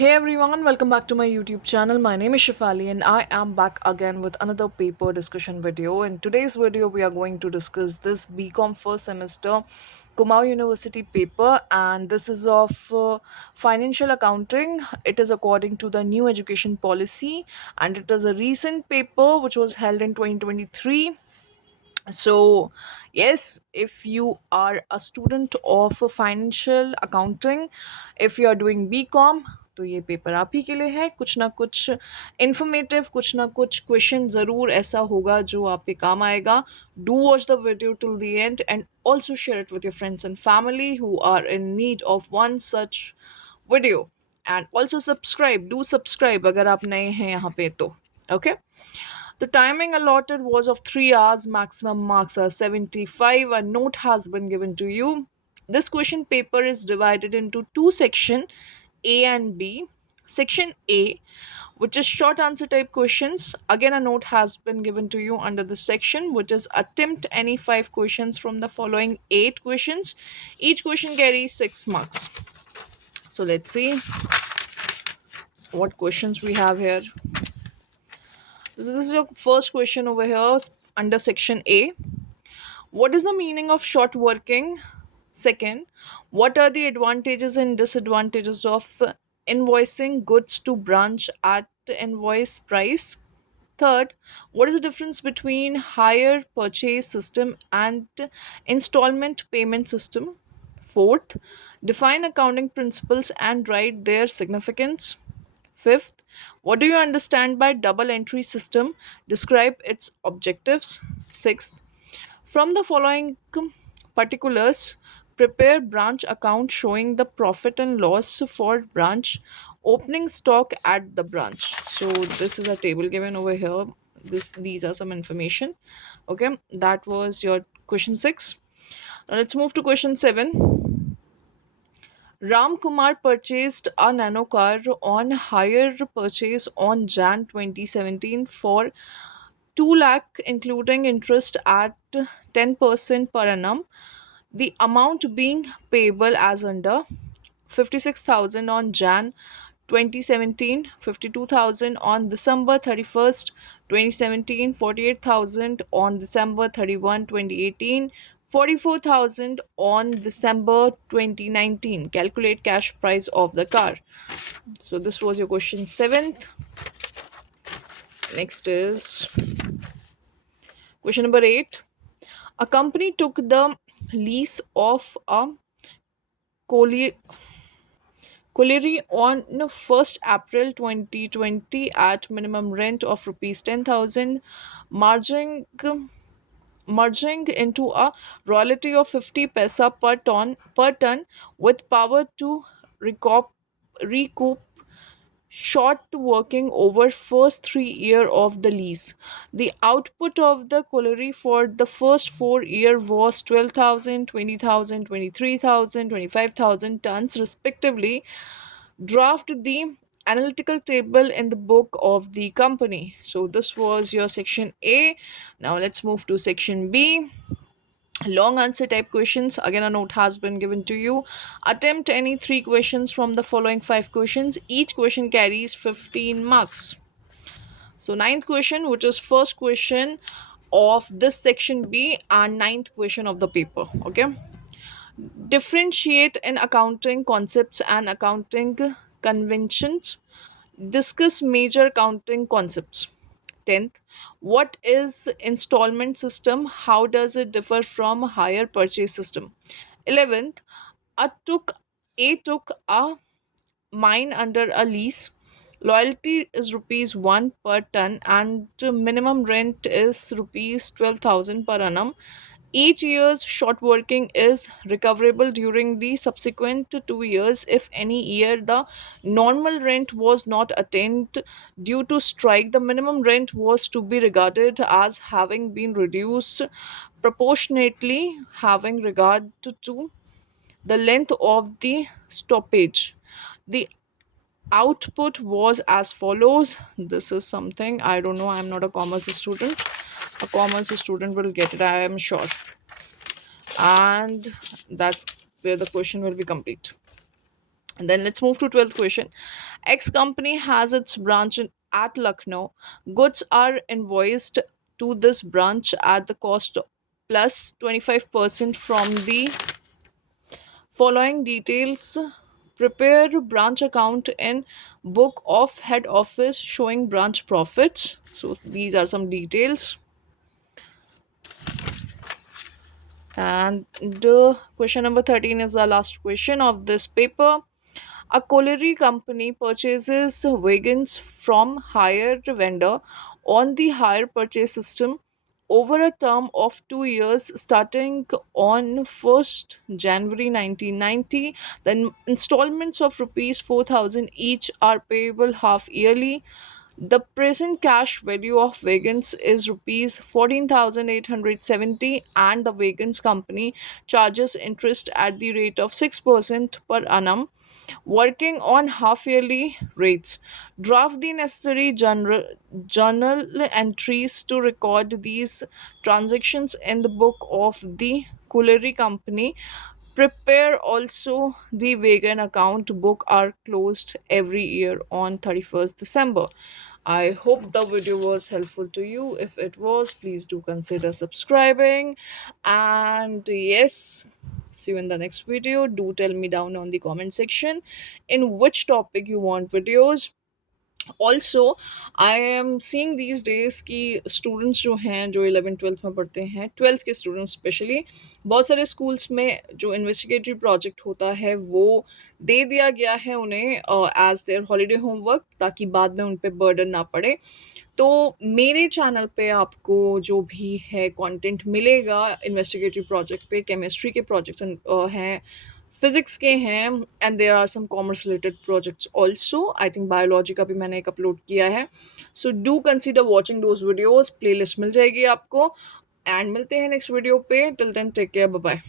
Hey everyone, welcome back to my YouTube channel. My name is Shifali and I am back again with another paper discussion video. In today's video, we are going to discuss this BCom first semester Kumaon University paper, and this is of financial accounting. It is according to the new education policy, and it is a recent paper which was held in 2023. So yes, if you are a student of financial accounting, if you are doing BCom, तो ये paper आप ही के लिए है. कुछ ना कुछ informative, कुछ ना कुछ क्वेश्चन ज़रूर ऐसा होगा जो आप पे काम आएगा. Do watch the video till the end and also share it with your friends and family who are in need of one such video. And also subscribe, do subscribe अगर आप नए हैं यहाँ पे तो. Okay. The timing allotted was of 3 hours, maximum marks are 75. A note has been given to you. This question paper is divided into two sections, A and B. Section A, which is short answer type questions. Again, a note has been given to you under this section, which is attempt any 5 questions from the following 8 questions. Each question carries 6 marks. So let's see what questions we have here. So this is your first question over here under section A. What is the meaning of short working? Second, what are the advantages and disadvantages of invoicing goods to branch at invoice price? Third, what is the difference between hire purchase system and installment payment system? Fourth, define accounting principles and write their significance. Fifth, what do you understand by double entry system? Describe its objectives. Sixth, from the following particulars, prepare branch account showing the profit and loss for branch, opening stock at the branch. So this is a table given over here. These are some information. Okay, that was your question 6. Now let's move to question 7. Ram Kumar purchased a nano car on hire purchase on Jan 2017 for 2 lakh including interest at 10% per annum. The amount being payable as under 56,000 on Jan 2017, 52,000 on December 31st, 2017, 48,000 on December 31, 2018, 44,000 on December 2019. Calculate cash price of the car. So this was your question 7th. Next is question number 8. A company took the lease of a colliery on 1st April 2020 at minimum rent of rupees 10,000, merging into a royalty of 50 paisa per ton with power to recoup short working over first 3 year of the lease. The output of the colliery for the first 4 year was 12,000, 20,000, 23,000, 25,000 tons respectively. Draft the analytical table in the book of the company. So this was your section A. Now let's move to section B. Long answer type questions. Again, a note has been given to you. Attempt any 3 questions from the following 5 questions. Each question carries 15 marks. So ninth question, which is first question of this section B and ninth question of the paper. Okay. Differentiate in accounting concepts and accounting conventions. Discuss major accounting concepts. 10th, what is installment system? How does it differ from hire purchase system? 11th, a took a mine under a lease. Loyalty is rupees 1 per ton and minimum rent is rupees 12,000 per annum. Each year's short working is recoverable during the subsequent 2 years if any year the normal rent was not attained due to strike. The minimum rent was to be regarded as having been reduced proportionately, having regard to the length of the stoppage. The output was as follows. This is something I don't know, I'm not a commerce student. A commerce student will get it, I am sure. And that's where the question will be complete. And then let's move to 12th question. X company has its branch at Lucknow. Goods are invoiced to this branch at the cost plus 25% from the following details. Prepare branch account in book of head office showing branch profits. So these are some details. And the question number 13 is the last question of this paper. A colliery company purchases wagons from hired vendor on the hire purchase system over a term of 2 years starting on 1st January 1990. Then installments of rupees 4,000 each are payable half yearly. The present cash value of wagons is rupees 14,870 and the wagons company charges interest at the rate of 6% per annum, working on half yearly rates. Draft the necessary journal entries to record these transactions in the book of the colliery company. Prepare also the vegan account book are closed every year on 31st December. I hope the video was helpful to you. If it was, please do consider subscribing. And yes, see you in the next video. Do tell me down on the comment section in which topic you want videos. Also I am seeing these days कि students जो हैं जो 11th 12th में पढ़ते हैं, 12th के students specially, बहुत सारे स्कूल्स में जो इन्वेस्टिगेटरी प्रोजेक्ट होता है वो दे दिया गया है उन्हें एज देयर हॉलीडे होमवर्क, ताकि बाद में उन पे बर्डन ना पड़े। तो मेरे चैनल पे आपको जो भी है कंटेंट मिलेगा इन्वेस्टिगेटिव प्रोजेक्ट पे, केमिस्ट्री के प्रोजेक्ट्स हैं, फिजिक्स के हैं, and there are some commerce related projects also. I think biology का भी मैंने एक अपलोड किया है। So do consider watching those videos, playlist मिल जाएगी आपको। एंड मिलते हैं नेक्स्ट वीडियो पे। Till then take care, bye bye.